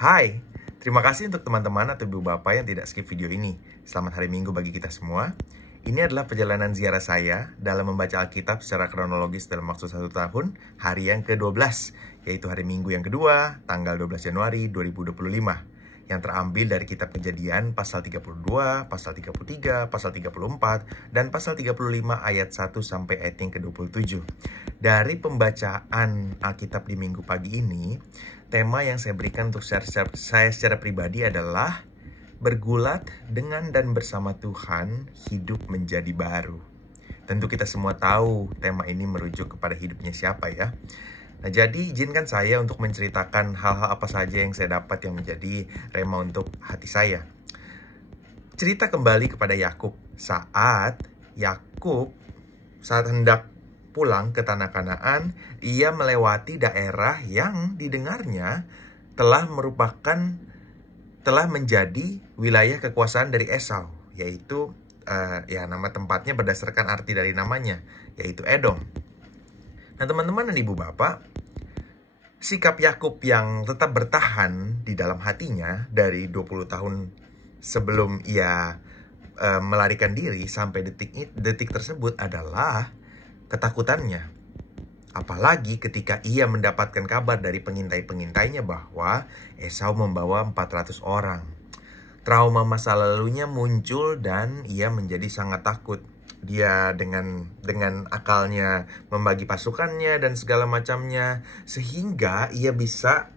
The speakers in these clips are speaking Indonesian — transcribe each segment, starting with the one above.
Hai, terima kasih untuk teman-teman atau ibu bapak yang tidak skip video ini. Selamat hari Minggu bagi kita semua. Ini adalah perjalanan ziarah saya dalam membaca Alkitab secara kronologis dalam waktu 1 tahun, hari yang ke-12, yaitu hari Minggu yang kedua, tanggal 12 Januari 2025. Yang terambil dari kitab Kejadian pasal 32, pasal 33, pasal 34, dan pasal 35 ayat 1 sampai ayat yang ke-27. Dari pembacaan Alkitab di minggu pagi ini, tema yang saya berikan untuk saya secara pribadi adalah bergulat dengan dan bersama Tuhan, hidup menjadi baru. Tentu kita semua tahu tema ini merujuk kepada hidupnya siapa ya. Nah, jadi izinkan saya untuk menceritakan hal-hal apa saja yang saya dapat yang menjadi rema untuk hati saya. Cerita kembali kepada Yakub saat hendak pulang ke tanah Kanaan, ia melewati daerah yang didengarnya telah menjadi wilayah kekuasaan dari Esau, yaitu nama tempatnya berdasarkan arti dari namanya, yaitu Edom. Nah, teman-teman dan ibu bapak, sikap Yakub yang tetap bertahan di dalam hatinya dari 20 tahun sebelum ia melarikan diri sampai detik tersebut adalah ketakutannya. Apalagi ketika ia mendapatkan kabar dari pengintai-pengintainya bahwa Esau membawa 400 orang. Trauma masa lalunya muncul dan ia menjadi sangat takut. Dia dengan akalnya membagi pasukannya dan segala macamnya, sehingga ia bisa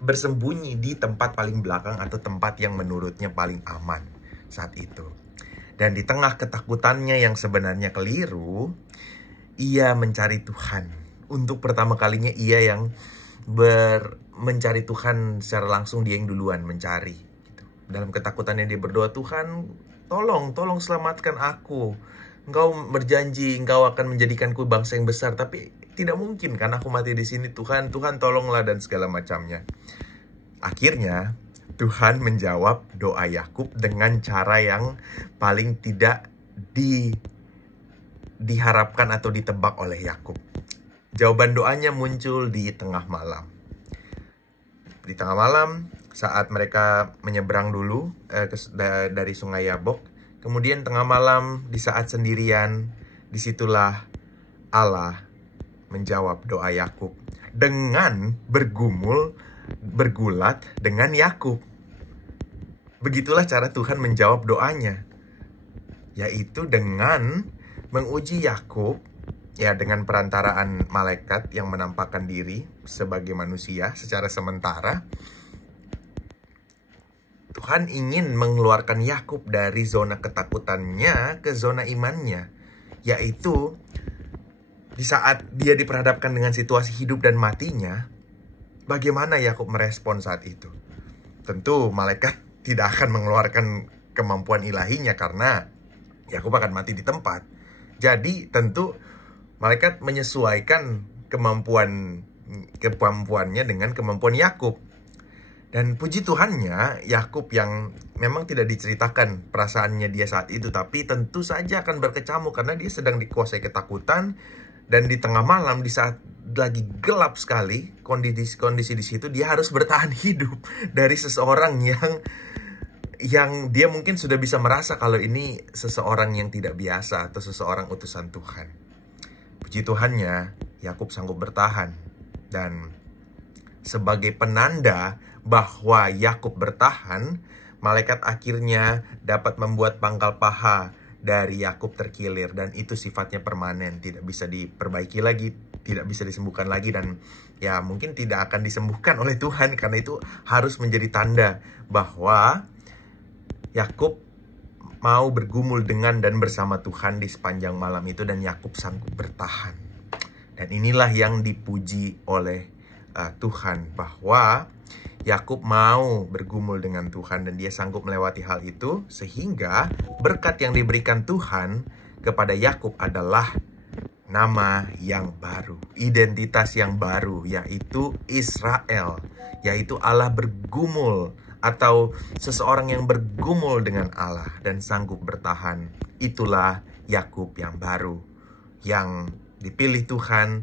bersembunyi di tempat paling belakang atau tempat yang menurutnya paling aman saat itu. Dan di tengah ketakutannya yang sebenarnya keliru, ia mencari Tuhan. Untuk pertama kalinya ia yang mencari Tuhan secara langsung, dia yang duluan mencari. Gitu. Dalam ketakutannya dia berdoa, Tuhan, tolong selamatkan aku. Engkau berjanji engkau akan menjadikanku bangsa yang besar, tapi tidak mungkin kan aku mati di sini. Tuhan tolonglah dan segala macamnya. Akhirnya Tuhan menjawab doa Yakub dengan cara yang paling tidak diharapkan atau ditebak oleh Yakub. Jawaban doanya muncul di tengah malam. Di tengah malam, saat mereka menyeberang dulu dari sungai Yabok, kemudian tengah malam di saat sendirian, disitulah Allah menjawab doa Yakub dengan bergulat dengan Yakub. Begitulah cara Tuhan menjawab doanya, yaitu dengan menguji Yakub, ya, dengan perantaraan malaikat yang menampakkan diri sebagai manusia secara sementara. Tuhan ingin mengeluarkan Yakub dari zona ketakutannya ke zona imannya, yaitu di saat dia diperhadapkan dengan situasi hidup dan matinya, bagaimana Yakub merespon saat itu? Tentu malaikat tidak akan mengeluarkan kemampuan ilahinya karena Yakub akan mati di tempat. Jadi tentu malaikat menyesuaikan kemampuannya dengan kemampuan Yakub. Dan puji Tuhannya, Yakub yang memang tidak diceritakan perasaannya dia saat itu, tapi tentu saja akan berkecamuk karena dia sedang dikuasai ketakutan. Dan di tengah malam, di saat lagi gelap sekali, kondisi di situ, dia harus bertahan hidup dari seseorang yang dia mungkin sudah bisa merasa kalau ini seseorang yang tidak biasa atau seseorang utusan Tuhan. Puji Tuhannya, Yakub sanggup bertahan. Dan sebagai penanda bahwa Yakub bertahan, malaikat akhirnya dapat membuat pangkal paha dari Yakub terkilir, dan itu sifatnya permanen, tidak bisa diperbaiki lagi, tidak bisa disembuhkan lagi, dan ya mungkin tidak akan disembuhkan oleh Tuhan, karena itu harus menjadi tanda bahwa Yakub mau bergumul dengan dan bersama Tuhan di sepanjang malam itu, dan Yakub sanggup bertahan. Dan inilah yang dipuji oleh Tuhan, bahwa Yakub mau bergumul dengan Tuhan dan dia sanggup melewati hal itu, sehingga berkat yang diberikan Tuhan kepada Yakub adalah nama yang baru, identitas yang baru, yaitu Israel, yaitu Allah bergumul, atau seseorang yang bergumul dengan Allah dan sanggup bertahan. Itulah Yakub yang baru, yang dipilih Tuhan,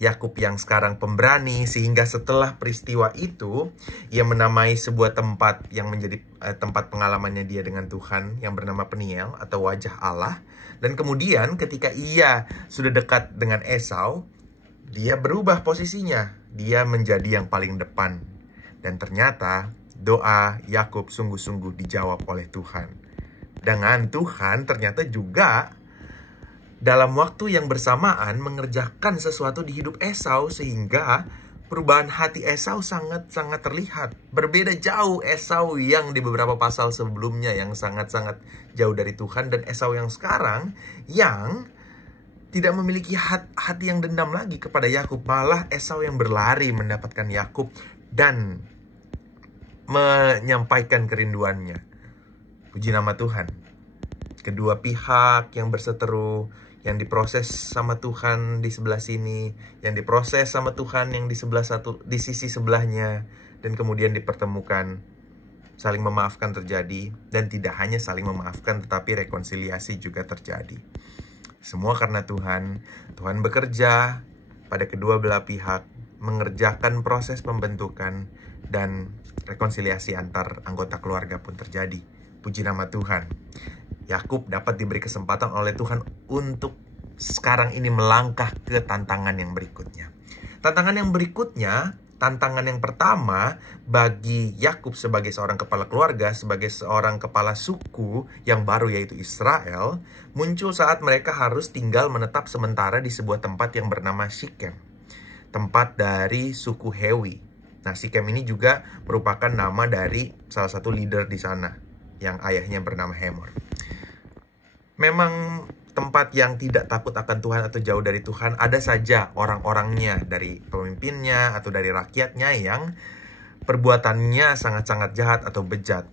Yakub yang sekarang pemberani, sehingga setelah peristiwa itu ia menamai sebuah tempat yang menjadi tempat pengalamannya dia dengan Tuhan yang bernama Peniel atau wajah Allah. Dan kemudian ketika ia sudah dekat dengan Esau, dia berubah posisinya, dia menjadi yang paling depan. Dan ternyata doa Yakub sungguh-sungguh dijawab oleh Tuhan. Dengan Tuhan ternyata juga dalam waktu yang bersamaan mengerjakan sesuatu di hidup Esau, sehingga perubahan hati Esau sangat-sangat terlihat. Berbeda jauh Esau yang di beberapa pasal sebelumnya yang sangat-sangat jauh dari Tuhan, dan Esau yang sekarang yang tidak memiliki hati yang dendam lagi kepada Yakub. Malah Esau yang berlari mendapatkan Yakub dan menyampaikan kerinduannya. Puji nama Tuhan. Kedua pihak yang berseteru, yang diproses sama Tuhan di sebelah sini, yang diproses sama Tuhan yang di sisi sebelahnya, dan kemudian dipertemukan, saling memaafkan terjadi, dan tidak hanya saling memaafkan tetapi rekonsiliasi juga terjadi. Semua karena Tuhan. Tuhan bekerja pada kedua belah pihak, mengerjakan proses pembentukan, dan rekonsiliasi antar anggota keluarga pun terjadi. Puji nama Tuhan. Yakub dapat diberi kesempatan oleh Tuhan untuk sekarang ini melangkah ke tantangan yang berikutnya. Tantangan yang berikutnya, tantangan yang pertama bagi Yakub sebagai seorang kepala keluarga, sebagai seorang kepala suku yang baru yaitu Israel, muncul saat mereka harus tinggal menetap sementara di sebuah tempat yang bernama Sikem, tempat dari suku Hewi. Nah, Sikem ini juga merupakan nama dari salah satu leader di sana yang ayahnya bernama Hamor. Memang tempat yang tidak takut akan Tuhan atau jauh dari Tuhan, ada saja orang-orangnya, dari pemimpinnya atau dari rakyatnya yang perbuatannya sangat-sangat jahat atau bejat.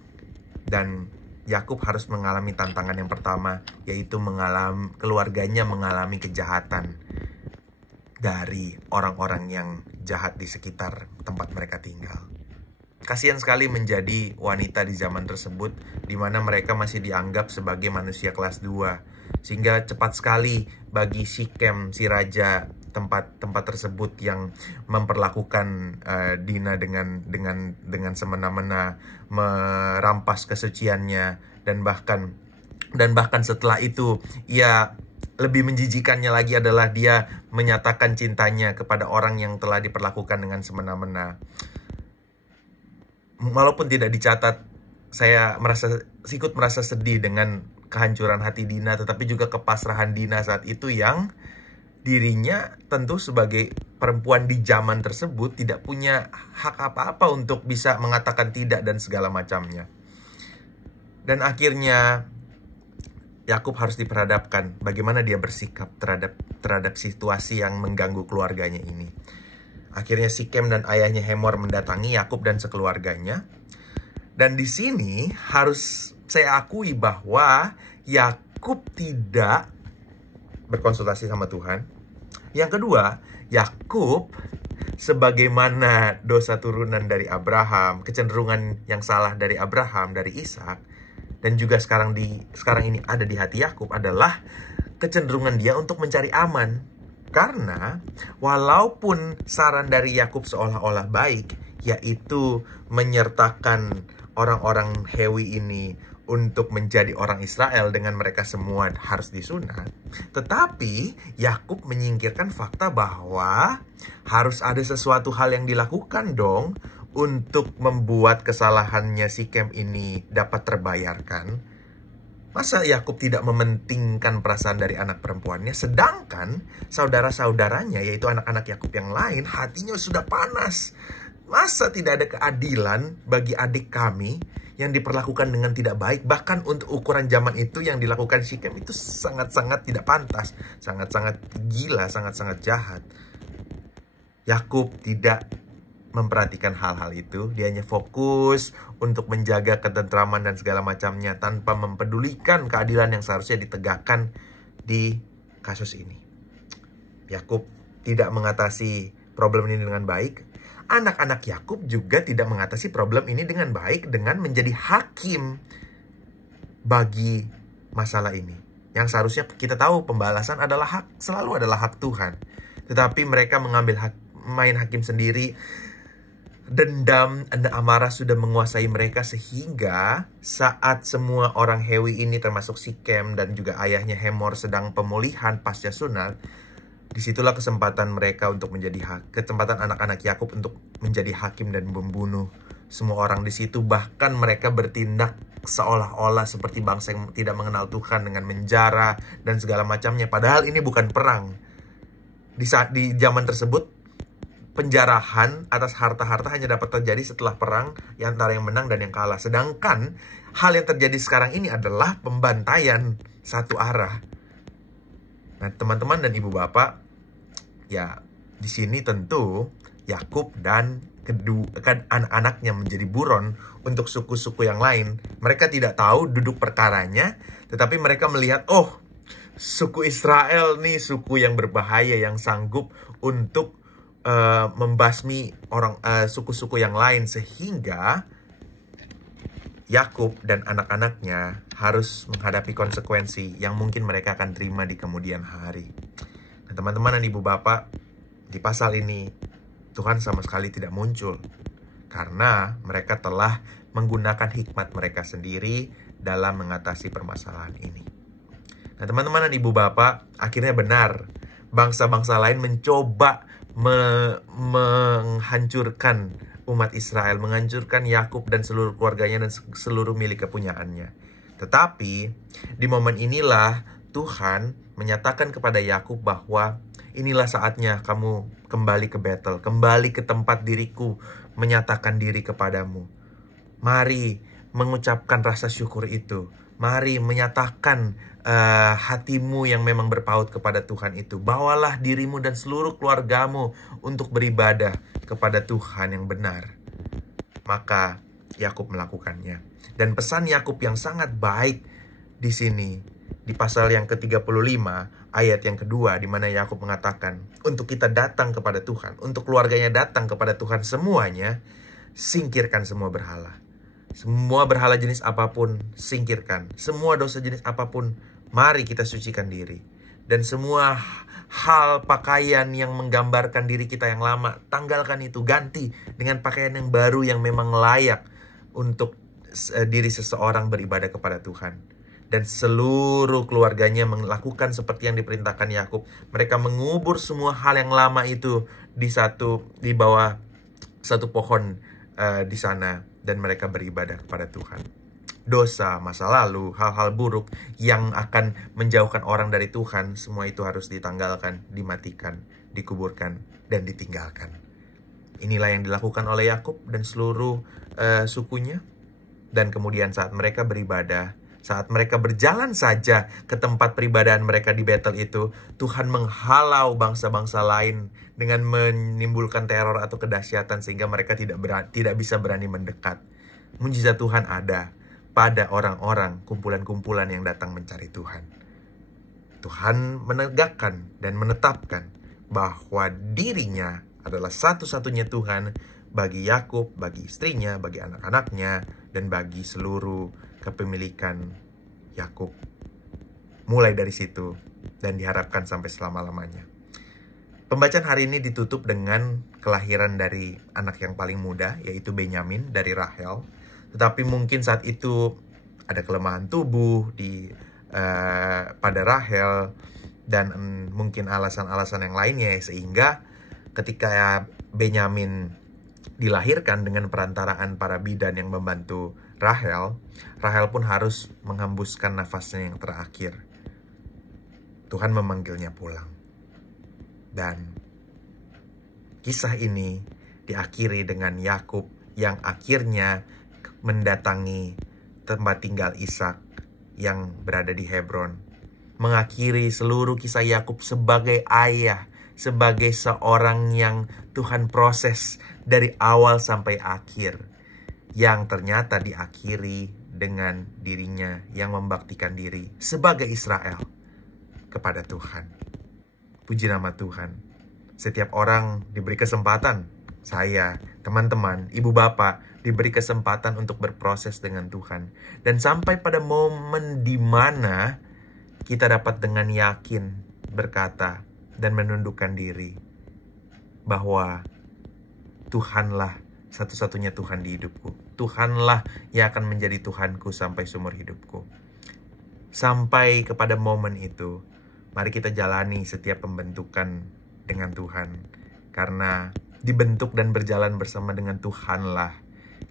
Dan Yakub harus mengalami tantangan yang pertama, yaitu keluarganya mengalami kejahatan dari orang-orang yang jahat di sekitar tempat mereka tinggal. Kasihan sekali menjadi wanita di zaman tersebut, di mana mereka masih dianggap sebagai manusia kelas 2. Sehingga cepat sekali bagi Sikem, si raja tempat tersebut yang memperlakukan Dina dengan semena-mena, merampas kesuciannya, dan bahkan setelah itu ia lebih menjijikannya lagi adalah dia menyatakan cintanya kepada orang yang telah diperlakukan dengan semena-mena. Walaupun tidak dicatat, saya ikut merasa sedih dengan kehancuran hati Dina, tetapi juga kepasrahan Dina saat itu yang dirinya tentu sebagai perempuan di zaman tersebut tidak punya hak apa-apa untuk bisa mengatakan tidak dan segala macamnya. Dan akhirnya Yakub harus diperhadapkan bagaimana dia bersikap terhadap situasi yang mengganggu keluarganya ini. Akhirnya Sikem dan ayahnya Hamor mendatangi Yakub dan sekeluarganya. Dan di sini harus saya akui bahwa Yakub tidak berkonsultasi sama Tuhan. Yang kedua, Yakub sebagaimana dosa turunan dari Abraham, kecenderungan yang salah dari Abraham, dari Ishak, dan juga sekarang ini ada di hati Yakub adalah kecenderungan dia untuk mencari aman. Karena walaupun saran dari Yakub seolah-olah baik, yaitu menyertakan orang-orang Hewi ini untuk menjadi orang Israel dengan mereka semua harus disunat, tetapi Yakub menyingkirkan fakta bahwa harus ada sesuatu hal yang dilakukan dong untuk membuat kesalahannya Sikem ini dapat terbayarkan. Masa Yakub tidak mementingkan perasaan dari anak perempuannya, sedangkan saudara-saudaranya, yaitu anak-anak Yakub yang lain, hatinya sudah panas. Masa tidak ada keadilan bagi adik kami yang diperlakukan dengan tidak baik? Bahkan untuk ukuran zaman itu yang dilakukan Sikem itu sangat-sangat tidak pantas, sangat-sangat gila, sangat-sangat jahat. Yakub tidak memperhatikan hal-hal itu. Dia hanya fokus untuk menjaga ketentraman dan segala macamnya tanpa mempedulikan keadilan yang seharusnya ditegakkan di kasus ini. Yakub tidak mengatasi problem ini dengan baik. Anak-anak Yakub juga tidak mengatasi problem ini dengan baik dengan menjadi hakim bagi masalah ini. Yang seharusnya kita tahu pembalasan selalu adalah hak Tuhan. Tetapi mereka mengambil main hakim sendiri. Dendam dan amarah sudah menguasai mereka sehingga saat semua orang Hewi ini termasuk Sikem dan juga ayahnya Hemor sedang pemulihan pasca sunat, disitulah kesempatan mereka untuk kesempatan anak-anak Yakub untuk menjadi hakim dan membunuh semua orang di situ. Bahkan mereka bertindak seolah-olah seperti bangsa yang tidak mengenal Tuhan dengan menjara dan segala macamnya. Padahal ini bukan perang. Di zaman tersebut, penjarahan atas harta-harta hanya dapat terjadi setelah perang antara yang menang dan yang kalah. Sedangkan hal yang terjadi sekarang ini adalah pembantaian satu arah. Nah, teman-teman dan ibu bapak, ya di sini tentu Yakub dan anak-anaknya menjadi buron untuk suku-suku yang lain. Mereka tidak tahu duduk perkaranya, tetapi mereka melihat, oh, suku Israel nih suku yang berbahaya yang sanggup untuk membasmi suku-suku yang lain, sehingga Yakub dan anak-anaknya harus menghadapi konsekuensi yang mungkin mereka akan terima di kemudian hari. Nah, teman-teman dan ibu bapak, di pasal ini Tuhan sama sekali tidak muncul karena mereka telah menggunakan hikmat mereka sendiri dalam mengatasi permasalahan ini. Nah, teman-teman dan ibu bapak, akhirnya benar, bangsa-bangsa lain mencoba menghancurkan umat Israel, menghancurkan Yakub dan seluruh keluarganya dan seluruh milik kepunyaannya. Tetapi di momen inilah Tuhan menyatakan kepada Yakub bahwa inilah saatnya kamu kembali ke Betel, kembali ke tempat diriku menyatakan diri kepadamu. Mari mengucapkan rasa syukur itu. Mari menyatakan hatimu yang memang berpaut kepada Tuhan itu. Bawalah dirimu dan seluruh keluargamu untuk beribadah kepada Tuhan yang benar. Maka Yakub melakukannya. Dan pesan Yakub yang sangat baik di sini, di pasal yang ke-35, ayat yang kedua, di mana Yakub mengatakan, untuk kita datang kepada Tuhan, untuk keluarganya datang kepada Tuhan semuanya, singkirkan semua berhala. Semua berhala jenis apapun, singkirkan. Semua dosa jenis apapun, mari kita sucikan diri. Dan semua hal pakaian yang menggambarkan diri kita yang lama, tanggalkan itu, ganti dengan pakaian yang baru yang memang layak untuk diri seseorang beribadah kepada Tuhan. Dan seluruh keluarganya melakukan seperti yang diperintahkan Yakub. Mereka mengubur semua hal yang lama itu di bawah satu pohon di sana, dan mereka beribadah kepada Tuhan. Dosa, masa lalu, hal-hal buruk yang akan menjauhkan orang dari Tuhan, semua itu harus ditanggalkan, dimatikan, dikuburkan, dan ditinggalkan. Inilah yang dilakukan oleh Yakub dan seluruh sukunya. Dan kemudian saat mereka beribadah, saat mereka berjalan saja ke tempat peribadahan mereka di Betel itu, Tuhan menghalau bangsa-bangsa lain dengan menimbulkan teror atau kedahsyatan sehingga mereka tidak bisa berani mendekat. Mujizat Tuhan ada pada orang-orang, kumpulan-kumpulan yang datang mencari Tuhan. Tuhan menegakkan dan menetapkan bahwa dirinya adalah satu-satunya Tuhan bagi Yakub, bagi istrinya, bagi anak-anaknya, dan bagi seluruh kepemilikan Yakub. Mulai dari situ dan diharapkan sampai selama-lamanya. Pembacaan hari ini ditutup dengan kelahiran dari anak yang paling muda, yaitu Benyamin dari Rahel. Tetapi mungkin saat itu ada kelemahan tubuh pada Rahel dan mungkin alasan-alasan yang lainnya, sehingga ketika Benyamin dilahirkan dengan perantaraan para bidan yang membantu Rahel pun harus menghembuskan nafasnya yang terakhir. Tuhan memanggilnya pulang. Dan kisah ini diakhiri dengan Yakub yang akhirnya mendatangi tempat tinggal Ishak yang berada di Hebron. Mengakhiri seluruh kisah Yakub sebagai ayah, sebagai seorang yang Tuhan proses dari awal sampai akhir, yang ternyata diakhiri dengan dirinya yang membaktikan diri sebagai Israel kepada Tuhan. Puji nama Tuhan. Setiap orang diberi kesempatan, saya, teman-teman, ibu bapak, diberi kesempatan untuk berproses dengan Tuhan. Dan sampai pada momen di mana kita dapat dengan yakin berkata, dan menundukkan diri bahwa Tuhanlah satu-satunya Tuhan di hidupku. Tuhanlah yang akan menjadi Tuhanku sampai seumur hidupku. Sampai kepada momen itu, mari kita jalani setiap pembentukan dengan Tuhan. Karena dibentuk dan berjalan bersama dengan Tuhanlah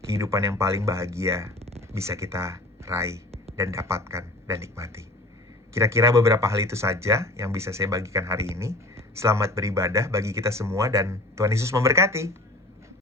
kehidupan yang paling bahagia bisa kita raih dan dapatkan dan nikmati. Kira-kira beberapa hal itu saja yang bisa saya bagikan hari ini. Selamat beribadah bagi kita semua dan Tuhan Yesus memberkati.